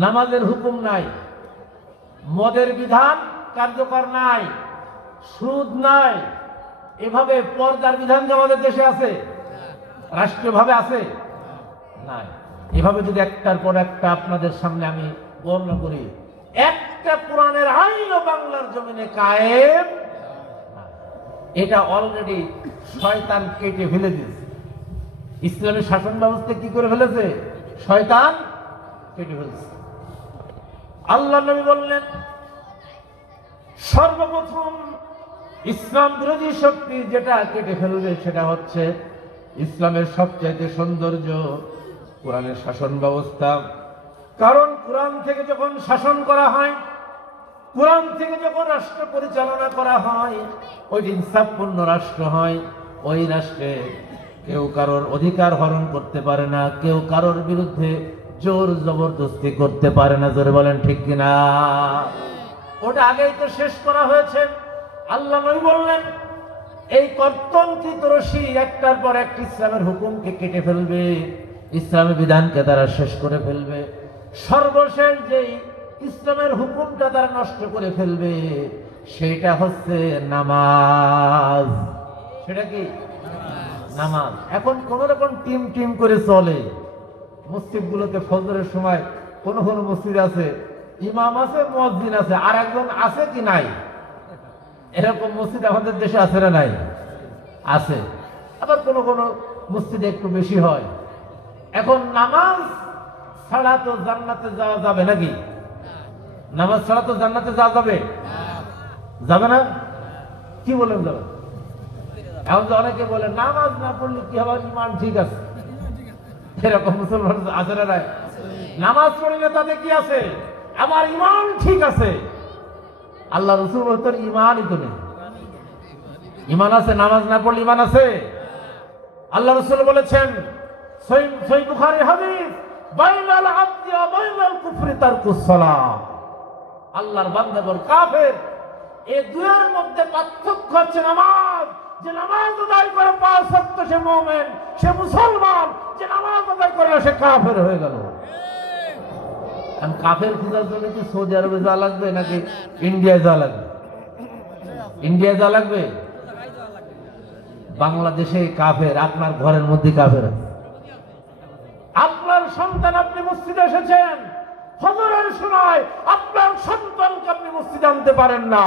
নামাজের হুকুম নাই, মদের বিধান কার্যকর নাই, সুদ নাই, এভাবে পর্দার বিধান যে আমাদের দেশে আছে, রাষ্ট্রীয়ভাবে আছে নাই। এভাবে যদি একটার পর একটা আপনাদের সামনে আমি বর্ণনা করি, একটা কোরআনের আইনও বাংলার জমিনে কায়েম, এটা অলরেডি শয়তান কেটে ফেলে দিয়েছে। ইসলামী শাসন ব্যবস্থা কি করে ফেলেছে? শয়তান কেটে ফেলেছে। আল্লাহ নবী বললেন, সর্বপ্রথম ইসলাম বিরোধী শক্তি যেটা কেটে ফেলবে সেটা হচ্ছে ইসলামের সবচাইতে সৌন্দর্য কোরআনের শাসন ব্যবস্থা। কারণ কোরআন থেকে যখন শাসন করা হয়, কোরআন থেকে যখন রাষ্ট্র পরিচালনা করা হয়, ওই ইনসাফপূর্ণ রাষ্ট্র হয়। ওই রাষ্ট্রে কেউ কারোর অধিকার হরণ করতে পারে না, কেউ কারোর বিরুদ্ধে জোর জবরদস্তি করতে পারে না। জোরে বলেন ঠিক কিনা? ওটা আগেই তো শেষ করা হয়েছে। আল্লাহ নবী বললেন, এই কর্তনকৃত রশি একটার পর একটা ইসলামের হুকুমকে কেটে ফেলবে, ইসলামের বিধানকে তারা শেষ করে ফেলবে। সর্বশেষ যেই ইসলামের হুকুমটা তারা নষ্ট করে ফেলবে সেটা হচ্ছে নামাজ। সেটা কি? নামাজ। এখন কোন রকম টিম টিম করে চলে মসজিদগুলোতে। ফজরের সময় কোন কোন মসজিদ আছে ইমাম আছে, মুয়াজ্জিন আছে, আর একজন আছে কি নাই? এরকম মসজিদ আমাদের দেশে আছে না নাই? আছে। আবার কোন কোন মসজিদে একটু বেশি হয়। এখন নামাজ ছাড়া তো জান্নাতে যাওয়া যাবে নাকি? নামাজ ছাড়া তো জান্নাতে যাওয়া যাবে? যাবে না? কি বলেন যাবে? এখন তো অনেকে বলে নামাজ না পড়লে কি হবে, ইমান ঠিক আছে। এরকম মুসলমান আছে না নাই? নামাজ পড়লে তাতে কি আছে? আমার ইমান ঠিক আছে। আল্লাহ রাসূল বলেন ইমানই তো নেই। ইমান আছে, নামাজ না পড়লে ইমান আছে? আল্লাহ রাসূল বলেছেন, সহিহ বুখারীর হাদিস, বাইনাল আবদি ওয়া বাইনাল কুফরি তারকুস সালাহ। আল্লাহর বান্দা এবং কাফের এই দুয়ের মধ্যে পার্থক্য হচ্ছে নামাজ। যে নামাজ আদায় করে 5 ওয়াক্ত সে মুমিন, সে মুসলমান। যে নামাজ আদায় করে সে কাফের হয়ে গেল। কাফের খোঁজার জন্য কি সৌদি আরবে যাওয়া লাগবে নাকি ইন্ডিয়ায় যাওয়া লাগবে? ইন্ডিয়ায় যাওয়া লাগবে। বাংলাদেশে কাফের, আপনার ঘরের মধ্যে কাফের আছে। আপনার সন্তান, আপনি মসজিদে এসেছেন, ফজরের সময় আপনার সন্তানকে আপনি মসজিদে আনতে পারেন না।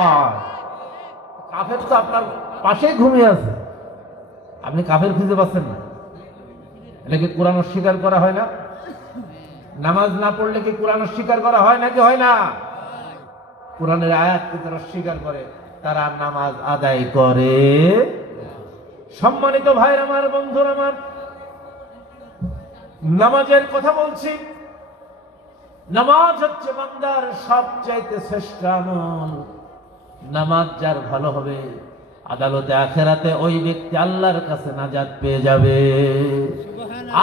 কাফের তো আপনার পাশেই ঘুমিয়ে আছে, আপনি কাফের খুঁজে পাচ্ছেন না। এটা কি কোরআন অস্বীকার করা হয় না? নামাজ না পড়লে কি কোরআন অস্বীকার করা হয় নাকি হয় না? কোরআনের আয়াতকে তারা অস্বীকার করে, তারা নামাজ আদায় করে। সম্মানিত ভাইরা আমার, বন্ধুরা আমার, নামাজের কথা বলছি। নামাজ হচ্ছে বান্দার সবচাইতে শ্রেষ্ঠ আমল। নামাজ যার ভালো হবে, আদালতে আখেরাতে ওই ব্যক্তি আল্লাহর কাছে নাজাত পেয়ে যাবে।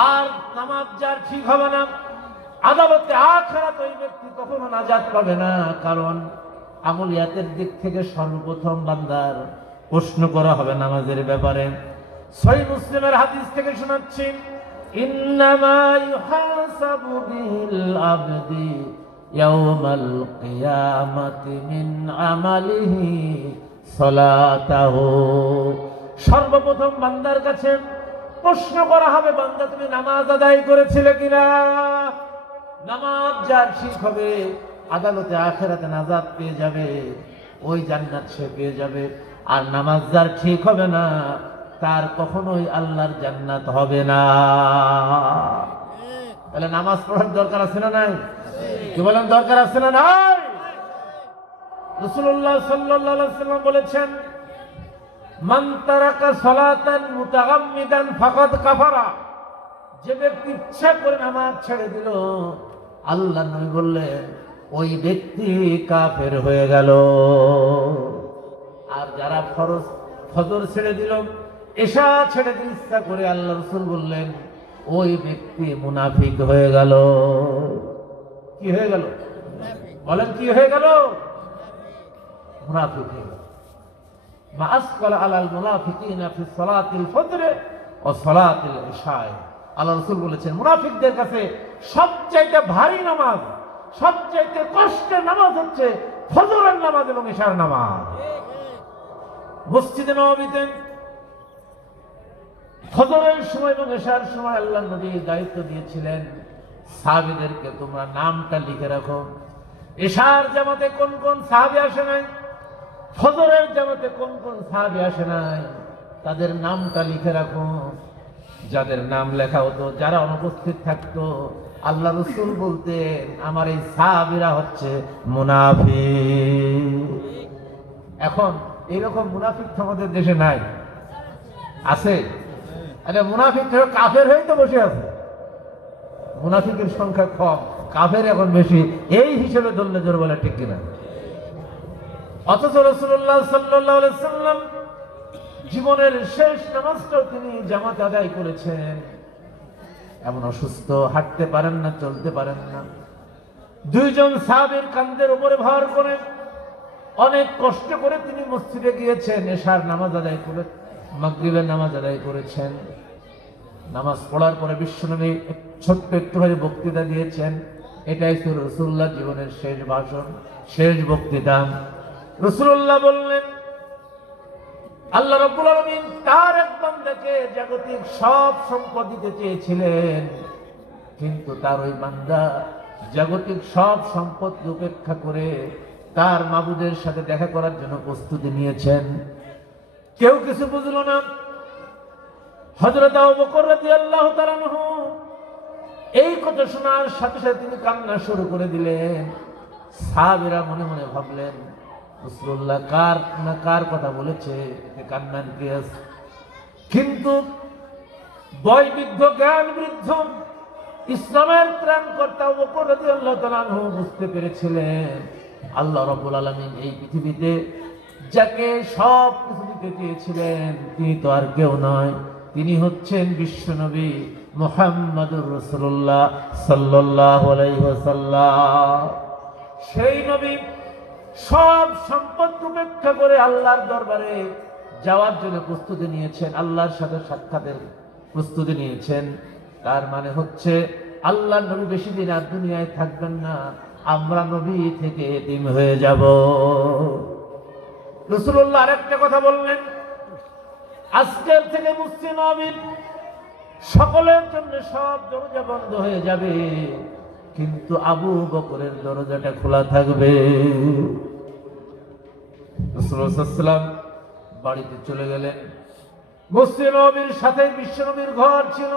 আর নামাজ যার ঠিক হবে না, আদালতে আখেরাতে ওই ব্যক্তি কখনো নাজাত পাবে না। কারণ আমলিয়াতের দিক থেকে সর্বপ্রথম বান্দার প্রশ্ন করা হবে নামাজের ব্যাপারে। সহিহ মুসলিমের হাদিস থেকে শোনাচ্ছি, ইন্নামা ইউহাসাবু বিল আবদি ইয়াউমাল কিয়ামাতি মিন আমালিহি সালাতাহু। সর্বপ্রথম বান্দার কাছে প্রশ্ন করা হবে, বান্দা তুমি নামাজ আদায় করেছিলে কিনা? নামাজ যার ঠিক হবে, আদালতে আখেরাতে নাজাত পেয়ে যাবে, ওই জান্নাত সে পেয়ে যাবে। আর নামাজ যার ঠিক হবে না, তার কখনোই আল্লাহর জান্নাত হবে না। তাহলে নামাজ পড়ার দরকার আছে না নাই? কি বলেন, দরকার আছে না নাই? রাসূলুল্লাহ সাল্লাল্লাহু আলাইহি ওয়াসাল্লাম বলেছেন, মান তারাকা সালাতান মুতাগাম্মিদান ফাকাদ কাফারা। যে ব্যক্তি ইচ্ছা করে নামাজ ছেড়ে দিল, আল্লাহ নবী বললেন ওই ব্যক্তি কাফের হয়ে গেল। আর যারা ফজর ছেড়ে দিল, এশা ছেড়ে দিল ইচ্ছা করে, আল্লাহ রাসূল বললেন ওই ব্যক্তি মুনাফিক হয়ে গেল। কি হয়ে গেল? বলেন কি হয়ে গেল? মুনাফিক হয়ে গেল। মা আসকালা আলাল মুনাফিকিনা ফি সালাতিল ফজর ওয়া সালাতিল ইশা। আল্লাহ রাসূল বলেছেন মুনাফিকদের কাছে সবচেয়ে ভারী নামাজ, সবচেয়ে কষ্টের নামাজ হচ্ছে ফজরের নামাজ এবং ইশার নামাজ। মসজিদে নববীতে ফজরের সময় এবং ইশার সময় আল্লাহ নবী দায়িত্ব দিয়েছিলেন সাহাবীদেরকে, তোমরা নামটা লিখে রাখো। ইশার জামাতে কোন কোন সাহাবী আসে নাই, ফজরের জামাতে কোন কোন সাহাবী আসে নাই, তাদের নামটা লিখে রাখো। যাদের নাম লেখা হতো, যারা অনুপস্থিত থাকতো, আল্লাহ রাসূল বলতেন আমার এই সাহাবীরা হচ্ছে মুনাফিক। এখন এরকম মুনাফিক আমাদের দেশে নাই, আছে? আরে মুনাফিক কাফের হয়ে তো বসে আছে, মুনাফিকের সংখ্যা কম, কাফের এখন বেশি। এই হিসেবে ধরলে জোর বলে ঠিক কিনা? অথচ রাসূলুল্লাহ সাল্লাল্লাহু আলাইহি সাল্লাম জীবনের শেষ নামাজটাও তিনি জামাত আদায় করেছেন। এমন অসুস্থ, হাঁটতে পারেন না, চলতে পারেন না, দুইজন সাহাবীর কাঁধের উপরে ভার করে অনেক কষ্ট করে তিনি মসজিদে গিয়েছেন, এশার নামাজ আদায় করে মাগরিবের নামাজ আদায় করেছেন। নামাজ পড়ার পরে বিশ্বনবী ছোট্ট একটুখানি বক্তৃতা দিয়েছেন। এটাই ছিল রাসূলুল্লাহ জীবনের শেষ ভাষণ, শেষ বক্তৃতা। রাসূলুল্লাহ বললেন আল্লাহ রাব্বুল আলামিন তার এক বান্দাকে জাগতিক সব সম্পদ দিতে চেয়েছিলেন, কিন্তু তার ওই বান্দা জাগতিক সব সম্পদ উপেক্ষা করে তার মাবুদের সাথে দেখা করার জন্য প্রস্তুতি নিয়েছেন। কেউ কিছু বুঝলো না। হযরত আবু বকর রাদিয়াল্লাহু তাআলা আনহু এই কথা শোনার সাথে সাথে তিনি কান্না শুরু করে দিলেন। সাহাবীরা মনে মনে ভাবলেন রাসূলুল্লাহ কার কথা বলেছে, কান্নার কি আছে? কিন্তু বয়বৃদ্ধ জ্ঞান বৃদ্ধ ইসলামের ত্রাণকর্তা আবু বকর রাদিয়াল্লাহু তাআলা আনহু বুঝতে পেরেছিলেন আল্লাহ রাব্বুল আলামিন এই পৃথিবীতে যাকে সব কিছু দিতে চেয়েছিলেন তিনি তো আর কেউ নয়, তিনি হচ্ছেন বিশ্বনবী মুহাম্মদুর রাসূলুল্লাহ সাল্লাল্লাহু আলাইহি ওয়াসাল্লাম। সেই নবী সব সম্পদ উপেক্ষা করে আল্লাহর দরবারে যাওয়ার জন্য প্রস্তুতি নিয়েছেন, আল্লাহর সাথে সাক্ষাতের প্রস্তুতি নিয়েছেন। তার মানে হচ্ছে আল্লাহ নবী বেশি দিন আর দুনিয়ায় থাকবেন না, আমরা নবী থেকে এতিম হয়ে যাব। রাসূলুল্লাহ আরেকটা কথা বললেন, আজকের থেকে মসজিদ নববীর সকলের জন্য সব দরজা বন্ধ হয়ে যাবে, কিন্তু আবু বকরের দরজাটা খোলা থাকবে। রাসূলুল্লাহ সাল্লাল্লাহু আলাইহি ওয়াসাল্লাম বাড়িতে চলে গেলেন। মসজিদ নববীর সাথে বিশ্বনবীর ঘর ছিল,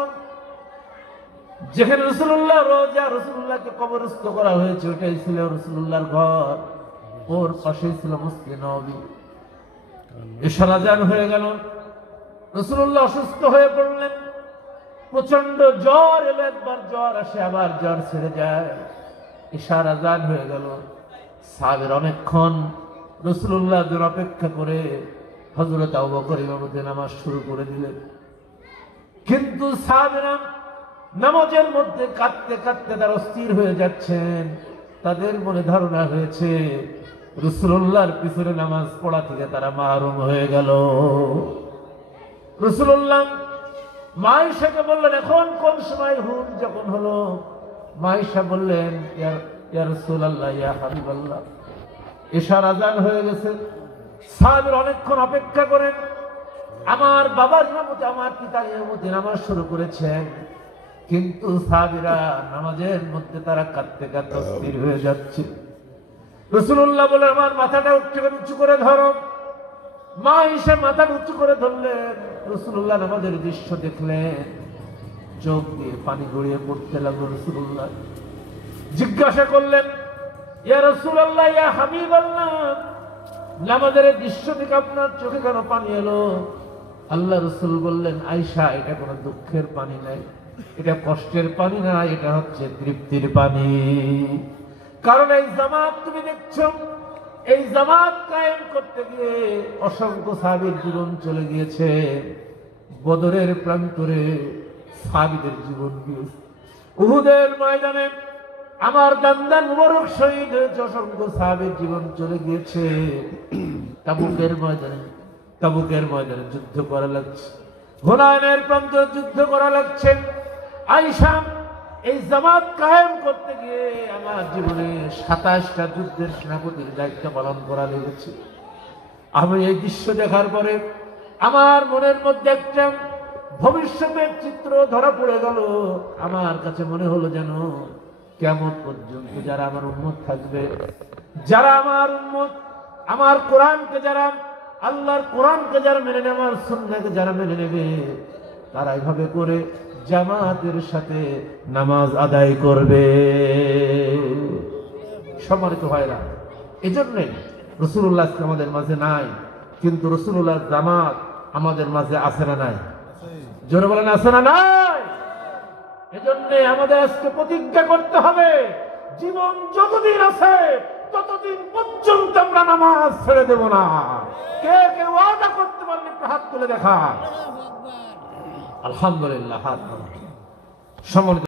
যেখানে রাসূলুল্লাহ রোজা রাসূলুল্লাহকে কবরস্থ করা হয়েছে, ওটাই ছিল রাসূলুল্লাহর ঘর। ওর পাশেই ছিল মসজিদ নববী। এশার আযান হয়ে গেল, রাসূলুল্লাহ অসুস্থ হয়ে পড়লেন, প্রচন্ড জ্বর এলো, একবার জ্বর আসে আবার জ্বর ছেড়ে যায়। এশার আযান হয়ে গেল, সাহাবীরা অনেকক্ষণ রাসূলুল্লাহর জন্য অপেক্ষা করে হযরত আবু বকর ইমামতি নামাজ শুরু করে দিলেন। কিন্তু সাহাবীরা নামাজের মধ্যে কাঁদতে কাঁদতে তারা অস্থির হয়ে যাচ্ছেন। তাদের মনে ধারণা হয়েছে রাসূলুল্লাহর পিছনে নামাজ পড়া থেকে তারা মাহরুম হয়ে গেল। রাসূলুল্লাহ মা আয়েশাকে বললেন এখন কোন সময় হুম যখন হলো, মা আয়েশা বললেন ইয়া রাসূলুল্লাহ ইয়া হাবিবাল্লাহ এশার আযান হয়ে গেছে। সাহাবীরা অনেকক্ষণ অপেক্ষা করেন, আমার বাবার ইমামতি আমার পিতার ইমামতি নামাজ শুরু করেছেন, কিন্তু সাহাবীরা নামাজের মধ্যে তারা কাঁদতে কাঁদতে অস্থির হয়ে যাচ্ছে। রাসূলুল্লাহ বলে আমার মাথাটা উঁচু করে ধরো। মা আয়েশা মাথাটা উঁচু করে ধরলেন। রাসূলুল্লাহ নামাজের দৃশ্য দেখলেন, চোখ দিয়ে পানি গড়িয়ে পড়তে লাগলো। রাসূলুল্লাহ জিজ্ঞাসা করলেন ইয়া রাসূলুল্লাহ ইয়া হাবিবাল্লাহ, নামাজের দৃশ্য দেখে আপনার চোখে কেন পানি এলো? আল্লাহ রাসূল বললেন আয়েশা এটা কোনো দুঃখের পানি নাই, এটা কষ্টের পানি না, এটা হচ্ছে তৃপ্তির পানি। কারণ এই জামাত তুমি দেখছো, এই জামাত কায়েম করতে গিয়ে অসংখ্য সাহাবীর জীবন চলে গিয়েছে। বদরের প্রান্তরে সাহাবীদের জীবন গিয়েছে, উহুদের ময়দানে আমার দান্দান মুবারক শহীদ হয়েছে, অসংখ্য সাহাবীর জীবন চলে গিয়েছে। তাবুকের ময়দানে যুদ্ধ করা লাগছে, হুনাইনের প্রান্তরে যুদ্ধ করা লাগছে। আয়েশা এই জামাত কায়েম করতে গিয়ে আমি আমার জীবনে 27টা যুদ্ধের সেনাপতির দায়িত্ব পালন করা লেগেছে। আমি এই দৃশ্য দেখার পরে আমার মনের মধ্যে একটা ভবিষ্যতের চিত্র ধরা পড়ে গেল। আমার কাছে মনে হলো যেন কিয়ামত পর্যন্ত যারা আমার উম্মত থাকবে, যারা আমার উম্মত, আমার কোরআনকে যারা, আল্লাহর কোরআনকে যারা মেনে নেবে, আমার সুন্নাহকে যারা মেনে নেবে, তারা এইভাবে করে জামাতের সাথে নামাজ আদায় করবে। সম্মানিত ভাইরা, এজন্য রাসূলুল্লাহ আমাদের মাঝে নাই, কিন্তু রাসূলুল্লাহর জামাত আমাদের মাঝে আছে না নাই? জোরে বলেন, আছে না নাই? এজন্য আমাদের আজকে প্রতিজ্ঞা করতে হবে, জীবন যতদিন আছে ততদিন পর্যন্ত আমরা নামাজ ছেড়ে দেব না। কে কে ওয়াদা করতে পারলে একটু হাত তুলে দেখা। আলহামদুলিল্লাহ, হাত সম্মানিত